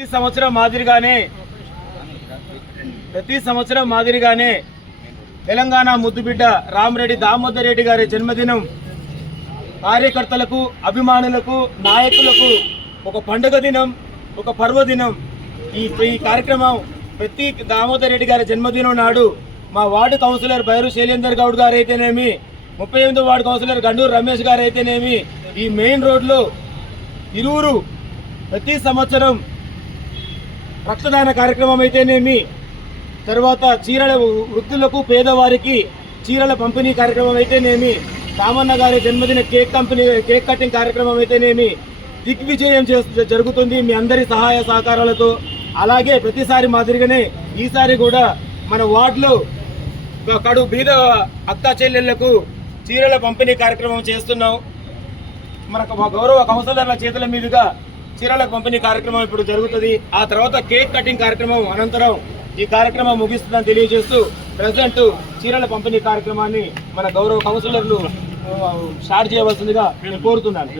ప్రతి సంవత్సరం మాదిరిగానే తెలంగాణ ముద్దుబిడ్డ రామిరెడ్డి దామోదర్ రెడ్డి గారి జన్మదినం కార్యకర్తలకు, అభిమానులకు, నాయకులకు ఒక పండుగ దినం, ఒక పర్వదినం. ఈ కార్యక్రమం ప్రతి దామోదర్ రెడ్డి గారి జన్మదినం నాడు మా వార్డు కౌన్సిలర్ బైరు శైలేందర్ గౌడ్ గారు అయితేనేమి, 38వ వార్డు కౌన్సిలర్ గండూరు రమేష్ గారు అయితేనేమి, ఈ మెయిన్ రోడ్లో ఇరువురు ప్రతి సంవత్సరం రక్తదాన కార్యక్రమం అయితేనేమి, తర్వాత చీరల వృద్ధులకు, పేదవారికి చీరల పంపిణీ కార్యక్రమం అయితేనేమి, రామన్న గారి జన్మదిన కేక్ కటింగ్ కార్యక్రమం అయితేనేమి దిగ్విజయం జరుగుతుంది మీ అందరి సహాయ సహకారాలతో. అలాగే ప్రతిసారి మాదిరిగానే ఈసారి కూడా మన వార్డులో కడు బీద అక్కా చెల్లెళ్లకు చీరల పంపిణీ కార్యక్రమం చేస్తున్నాం. మనకు మా గౌరవ కౌన్సిలర్ల చేతుల మీదుగా చీరల పంపిణీ కార్యక్రమం ఇప్పుడు జరుగుతుంది. ఆ తర్వాత కేక్ కటింగ్ కార్యక్రమం అనంతరం ఈ కార్యక్రమం ముగిస్తుందని తెలియజేస్తూ ప్రజెంట్ చీరల పంపిణీ కార్యక్రమాన్ని మన గౌరవ కౌన్సిలర్లు స్టార్ట్ చేయవలసిందిగా నేను కోరుతున్నాను.